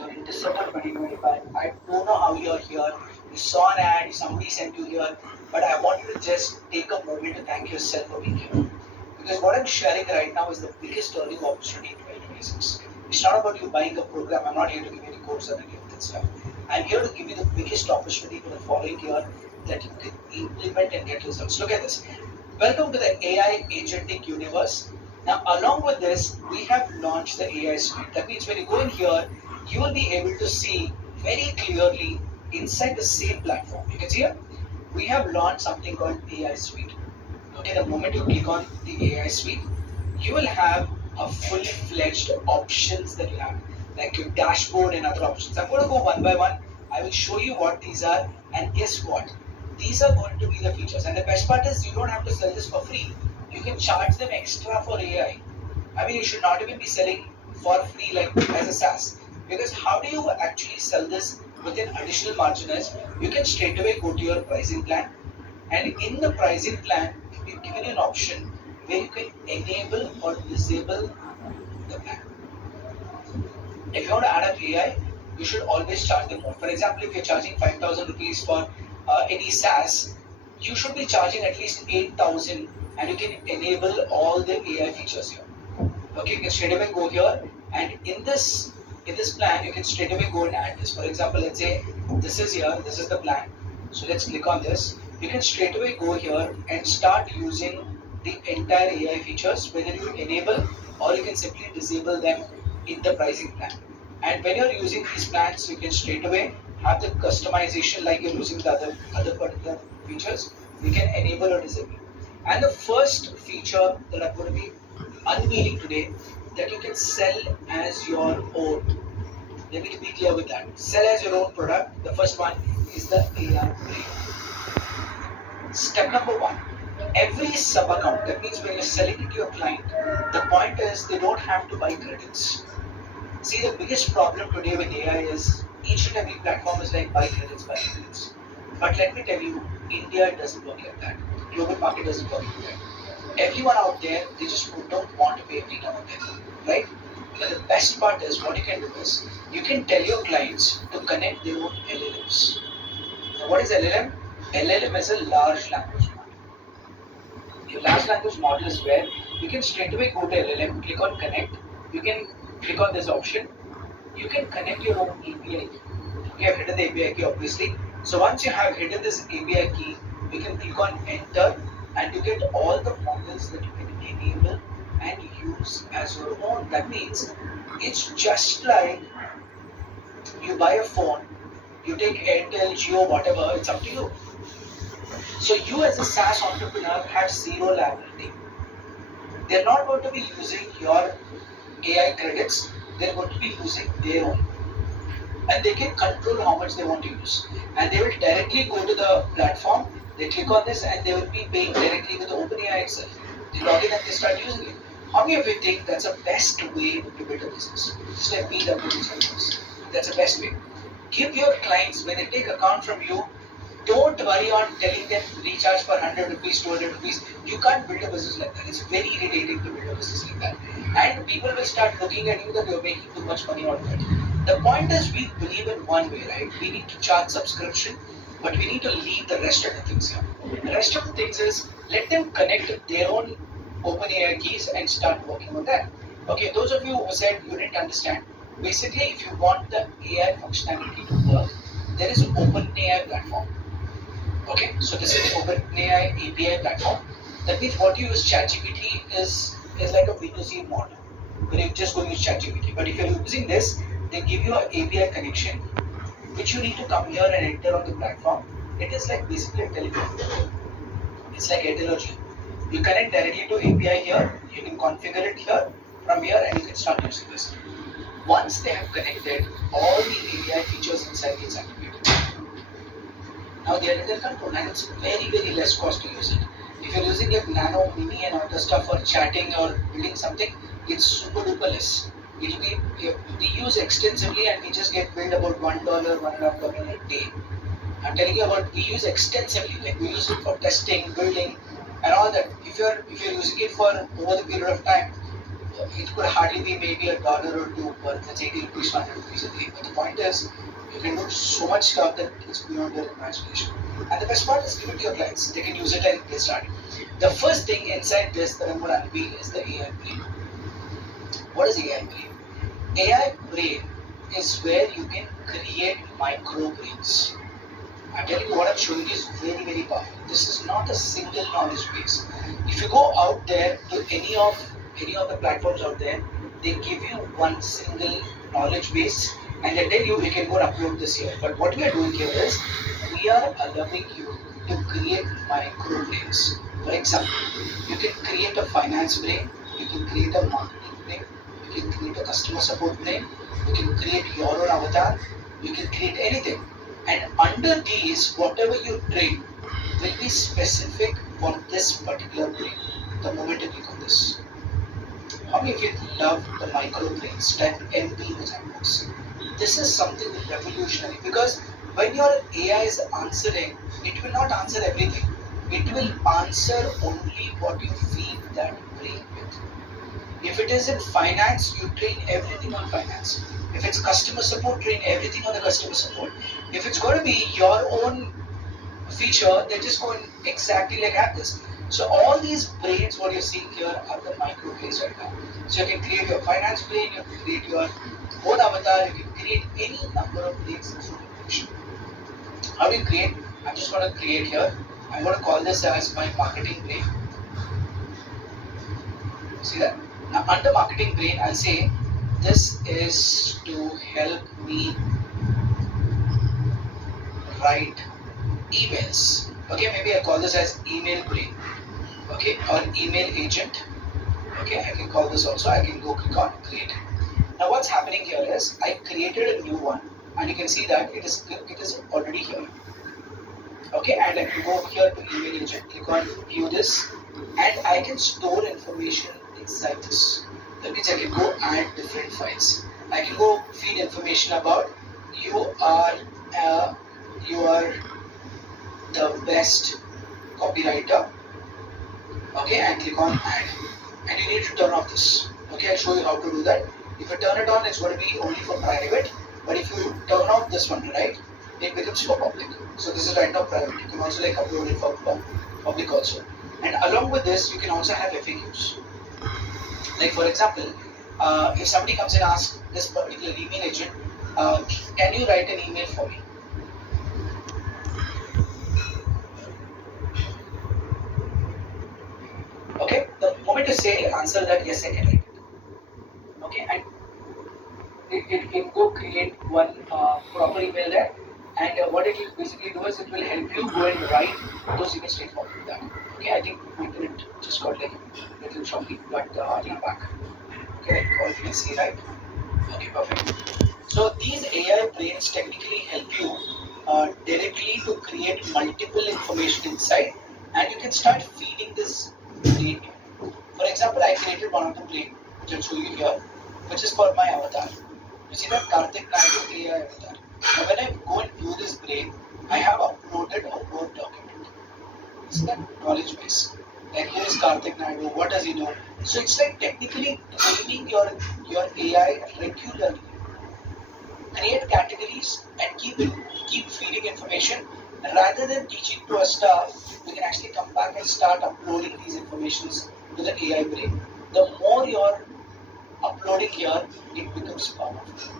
here in December 2025. I don't know how you're here. You saw an ad, somebody sent you here, but I want you to just take a moment to thank yourself for being here. Because what I'm sharing right now is the biggest earning opportunity in 2026. It's not about you buying a program. I'm not here to give you any course or any of that stuff. I'm here to give you the biggest opportunity for the following year that you can implement and get results. Look at this. Welcome to the AI agentic universe. Now, along with this, we have launched the AI suite. That means when you go in here, you will be able to see very clearly inside the same platform. You can see here, we have launched something called AI suite. Okay, the moment you click on the AI suite, you will have a fully fledged options that you have, like your dashboard and other options. I'm going to go one by one. I will show you what these are, and guess what? These are going to be the features. And the best part is you don't have to sell this for free. You can charge them extra for AI. I mean, you should not even be selling for free like as a SaaS. Because how do you actually sell this with an additional margin is you can straight away go to your pricing plan, and in the pricing plan, we've given you an option where you can enable or disable the plan. If you want to add up AI, you should always charge them more. For example, if you're charging 5,000 rupees for any SaaS, you should be charging at least 8,000, and you can enable all the AI features here. Okay, you can straight away go here, and in this plan, you can straight away go and add this. For example, let's say this is here, this is the plan. So let's click on this. You can straight away go here and start using the entire AI features, whether you enable or you can simply disable them in the pricing plan. And when you're using these plans, you can straight away have the customization like you're using the other particular features. You can enable or disable. And the first feature that I'm going to be unveiling today that you can sell as your own. Let me be clear with that. Sell as your own product. The first one is the AI brain. Step number one, every sub account, that means when you're selling it to your client, the point is they don't have to buy credits. See, the biggest problem today with AI is each and every platform is like buy credits, buy credits. But let me tell you, India doesn't work like that. Global market doesn't work like that. Everyone out there, they just don't want to pay freedom on them, right? But the best part is what you can do is you can tell your clients to connect their own LLMs. Now, what is LLM? LLM is a large language model. Your large language model is where you can straight away go to LLM, click on connect. You can click on this option. You can connect your own API key. You have hidden the API key obviously. So once you have hidden this API key, you can click on enter and you get all the models that you can enable and use as your own. That means it's just like you buy a phone, you take Airtel, Jio, whatever, it's up to you. So you as a SaaS entrepreneur have zero liability. They're not going to be using your AI credits, they're going to be using their own. And they can control how much they want to use. And they will directly go to the platform, they click on this and they will be paying directly with the OpenAI itself. They log in and they start using it. How many of you think that's the best way to build a business? Just like BW's. That's the best way. Give your clients, when they take account from you, don't worry on telling them recharge for 100 rupees, 200 rupees. You can't build a business like that. It's very irritating to build a business like that. And people will start looking at you that you're making too much money out of it. The point is we believe in one way, right? We need to charge subscription, but we need to leave the rest of the things here. The rest of the things is let them connect their own OpenAI keys and start working on that. Okay, those of you who said you didn't understand, basically if you want the AI functionality to work, there is an OpenAI platform. Okay, so this is the OpenAI API platform. That means what you use ChatGPT is like a B2C model where you just go use ChatGPT. But if you're using this, they give you an API connection which you need to come here and enter on the platform. It is like basically a telephone. It's like Airtel or Jio. You connect directly to API here, you can configure it here, from here, and you can start using this. Once they have connected, all the API features inside gets activated. Now they are little control and it's very less cost to use it. If you're using like Nano, Mini and other stuff for chatting or building something, it's super duper less. It'll be we use extensively and we just get billed about $1, $1.5 a day. I'm telling you about we use extensively, like we use it for testing, building, and all that. If you're using it for over the period of time, it could hardly be maybe $1 or two per, let's say 80 rupees, 100 rupees a day. But the point is, you can do so much stuff that it's beyond your imagination. And the best part is, give it to your clients. They can use it and get started. The first thing inside this that I'm going to unveil is the AI brain. What is AI brain? AI brain is where you can create micro brains. I'm telling you, what I'm showing you is very, very powerful. This is not a single knowledge base. If you go out there to any of the platforms out there, they give you one single knowledge base and they tell you can go and upload this here. But what we are doing here is we are allowing you to create micro brains. For example, you can create a finance brain, you can create a marketing brain, you can create a customer support brain, you can create your own avatar, you can create anything. And under these, whatever you train will be specific for this particular brain. The moment you click on this. How many of you love the micro brains? Type MP in the chat box. This is something revolutionary because when your AI is answering, it will not answer everything. It will answer only what you feed that brain with. If it is in finance, you train everything on finance. If it's customer support, train everything on the customer support. If it's going to be your own feature, they're just going exactly like at this. So all these brains, what you're seeing here, are the micro brains right now. So you can create your finance brain, you can create your own avatar, you can create any number of brains through automation. How do you create? I'm just going to create here. I'm going to call this as my marketing brain. See that? Now under marketing brain, I'll say this is to help me write emails. Okay, maybe I call this as email brain. Okay, or email agent. Okay, I can call this also. I can go click on create. Now what's happening here is I created a new one, and you can see that it is already here. Okay, and I can go here to email agent, click on view this, and I can store information inside this. That means I can go add different files. I can go feed information about you are the best copywriter. Okay, and click on add. And you need to turn off this. Okay, I'll show you how to do that. If you turn it on, it's going to be only for private. But if you turn off this one, right, it becomes for public. So this is right now private. You can also like upload it for public also. And along with this, you can also have FAQs. Like for example, if somebody comes and asks this particular email agent, can you write an email for me? Okay, the moment you say answer that yes, I can write it. Okay, and it can go create one proper email there, and what it will basically do is it will help you go and write those emails straight forward with that. Okay, I think my internet just got like a little choppy, but I think I'm back. Okay, all you can see, right? Okay, perfect. So these AI brains technically help you directly to create multiple information inside, and you can start feeding this brain. For example, I created one of the brain, which I'll show you here, which is for my avatar. You see that Karthik Naidu AI avatar. Now when I go and view this brain, I have uploaded a Word document. See that knowledge base. Like here is Karthik Naidu, what does he know? So it's like technically training your AI regularly. Create categories and keep feeding information. Rather than teaching to a staff, we can actually come back and start uploading these informations to the AI brain. The more you're uploading here, it becomes powerful.